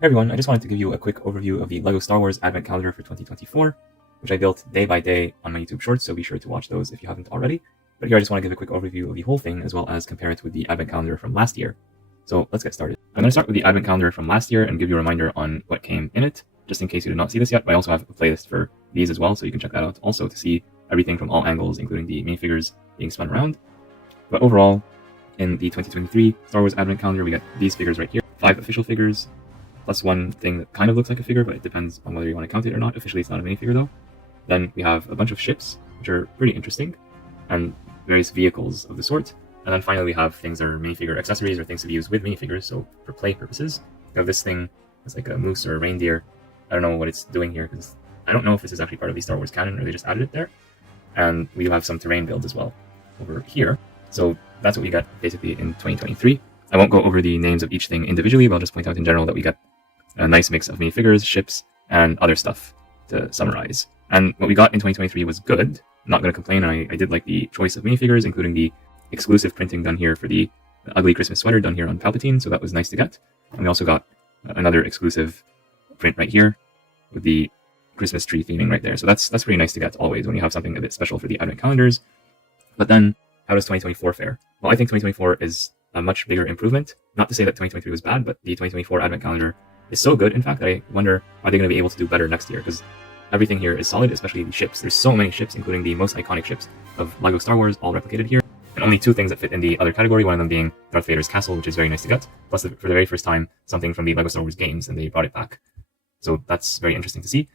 Hey everyone, I just wanted to give you a quick overview of the LEGO Star Wars Advent Calendar for 2024, which I built day by day on my YouTube Shorts, so be sure to watch those if you haven't already. But here I just want to give a quick overview of the whole thing, as well as compare it with the Advent Calendar from last year. So let's get started. I'm going to start with the Advent Calendar from last year and give you a reminder on what came in it, just in case you did not see this yet. But I also have a playlist for these as well, so you can check that out also to see everything from all angles, including the minifigures being spun around. But overall, in the 2023 Star Wars Advent Calendar, we get these figures right here, 5 official figures, plus one thing that kind of looks like a figure, but it depends on whether you want to count it or not. Officially, it's not a minifigure though. Then we have a bunch of ships, which are pretty interesting, and various vehicles of the sort. And then finally, we have things that are minifigure accessories or things to be used with minifigures, so for play purposes. We have this thing, it's like a moose or a reindeer. I don't know what it's doing here, because I don't know if this is actually part of the Star Wars canon or they just added it there. And we do have some terrain builds as well over here. So that's what we got basically in 2023. I won't go over the names of each thing individually, but I'll just point out in general that we got a nice mix of minifigures, ships, and other stuff to summarize. And what we got in 2023 was good. I'm not going to complain. I did like the choice of minifigures, including the exclusive printing done here for the ugly Christmas sweater done here on Palpatine, so that was nice to get. And we also got another exclusive print right here with the Christmas tree theming right there. So that's pretty nice to get always when you have something a bit special for the Advent calendars. But then, how does 2024 fare? Well, I think 2024 is a much bigger improvement. Not to say that 2023 was bad, but the 2024 Advent calendar is so good, in fact, that I wonder, are they going to be able to do better next year? Because everything here is solid, especially the ships. There's so many ships, including the most iconic ships of LEGO Star Wars, all replicated here. And only 2 things that fit in the other category, one of them being Darth Vader's castle, which is very nice to get. Plus, for the very first time, something from the LEGO Star Wars games, and they brought it back. So that's very interesting to see.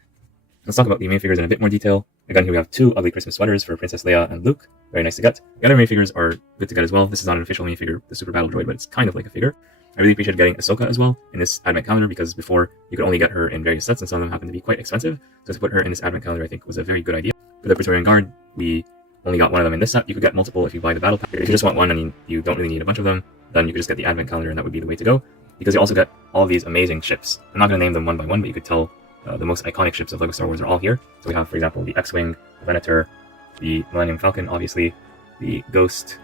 Let's talk about the minifigures in a bit more detail. Again, here we have 2 ugly Christmas sweaters for Princess Leia and Luke. Very nice to get. The other minifigures are good to get as well. This is not an official minifigure, the Super Battle Droid, but it's kind of like a figure. I really appreciate getting Ahsoka as well in this Advent calendar, because before you could only get her in various sets and some of them happen to be quite expensive. So to put her in this Advent calendar I think was a very good idea. For the Praetorian Guard, we only got one of them in this set. You could get multiple if you buy the battle pack. If you just want one and you don't really need a bunch of them, then you could just get the Advent calendar and that would be the way to go. Because you also get all of these amazing ships. I'm not going to name them one by one, but you could tell the most iconic ships of LEGO Star Wars are all here. So we have, for example, the X-Wing, the Venator, the Millennium Falcon, obviously, the Ghost,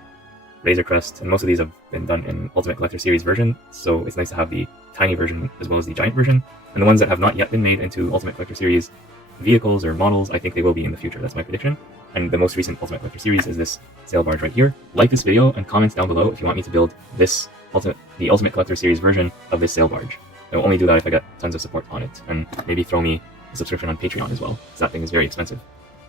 Razor Crest, and most of these have been done in Ultimate Collector Series version, so it's nice to have the tiny version as well as the giant version. And the ones that have not yet been made into Ultimate Collector Series vehicles or models, I think they will be in the future. That's my prediction. And the most recent Ultimate Collector Series is this sail barge right here. Like this video and comment down below if you want me to build the Ultimate Collector Series version of this sail barge. I will only do that if I get tons of support on it, and maybe throw me a subscription on Patreon as well, because that thing is very expensive.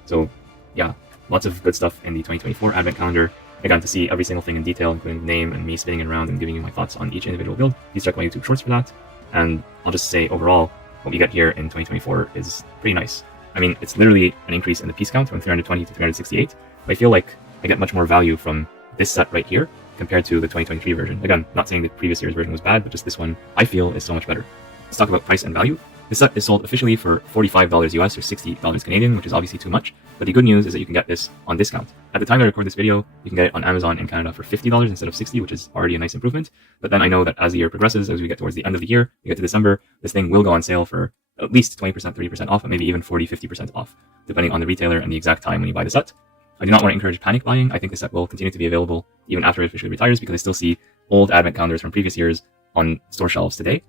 So yeah, lots of good stuff in the 2024 Advent calendar. Again, to see every single thing in detail, including the name and me spinning it around and giving you my thoughts on each individual build, please check my YouTube Shorts for that. And I'll just say, overall, what we get here in 2024 is pretty nice. I mean, it's literally an increase in the piece count from 320 to 368, but I feel like I get much more value from this set right here compared to the 2023 version. Again, not saying the previous year's version was bad, but just this one, I feel, is so much better. Let's talk about price and value. This set is sold officially for $45 US or $60 Canadian, which is obviously too much, but the good news is that you can get this on discount. At the time I record this video, you can get it on Amazon in Canada for $50 instead of $60, which is already a nice improvement. But then I know that as the year progresses, as we get towards the end of the year, we get to December, this thing will go on sale for at least 20%, 30% off, and maybe even 40, 50% off, depending on the retailer and the exact time when you buy the set. I do not want to encourage panic buying. I think the set will continue to be available even after it officially retires, because I still see old Advent calendars from previous years on store shelves today.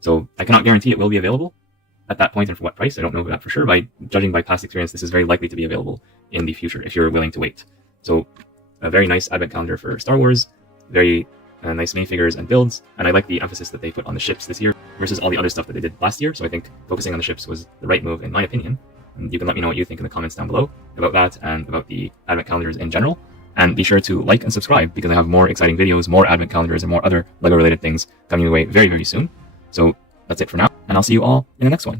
So I cannot guarantee it will be available at that point and for what price. I don't know that for sure. By judging by past experience, this is very likely to be available in the future if you're willing to wait. So a very nice Advent calendar for Star Wars, very nice minifigures and builds, and I like the emphasis that they put on the ships this year versus all the other stuff that they did last year. So I think focusing on the ships was the right move in my opinion. And you can let me know what you think in the comments down below about that and about the Advent calendars in general. And be sure to like and subscribe, because I have more exciting videos, more Advent calendars, and more other LEGO related things coming your way very, very soon. So that's it for now, and I'll see you all in the next one.